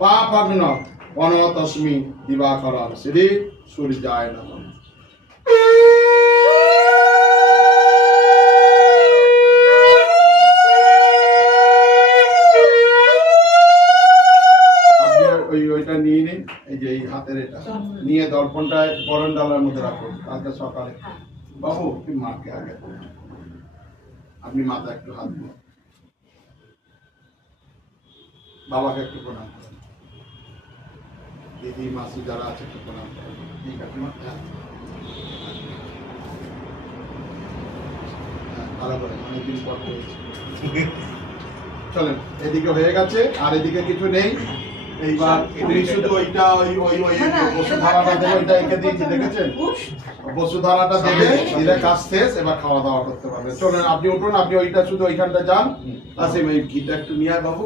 পাপগ্ন অনতস্মি দিবাকরণ শ্রী সূর্যায় নমঃ। ওইটা নিয়ে নিন, এই যে এই হাতের এটা নিয়ে দর্পণটা গরম ডালার মধ্যে রাখুন কালকে সকালে। বাবু কি মাকে আগে আপনি মাথা একটু হাত দিন, বাবাকে একটু প্রণাম করেন, দিদি মাসি যারা আছে একটু প্রণাম করেন। ঠিক আছে মা, ভালো করে, অনেকদিন পর হয়েছে। চলেন, এদিকে হয়ে গেছে আর এদিকে কিছু নেই। এইবার তুমি শুধু ওইটা ওই বসুধারাটা দেবে, ওইটা এঁকে দিয়েছি দেখেছেন, বসুধারাটা দেবে দিলে কাজ শেষ, এবার খাওয়া দাওয়া করতে পারবে। চলেন আপনি উঠুন, আপনি ওইটা শুধু ওইখানটা যান। আসে ঘিটা একটু নিয়ে আয় বাবু।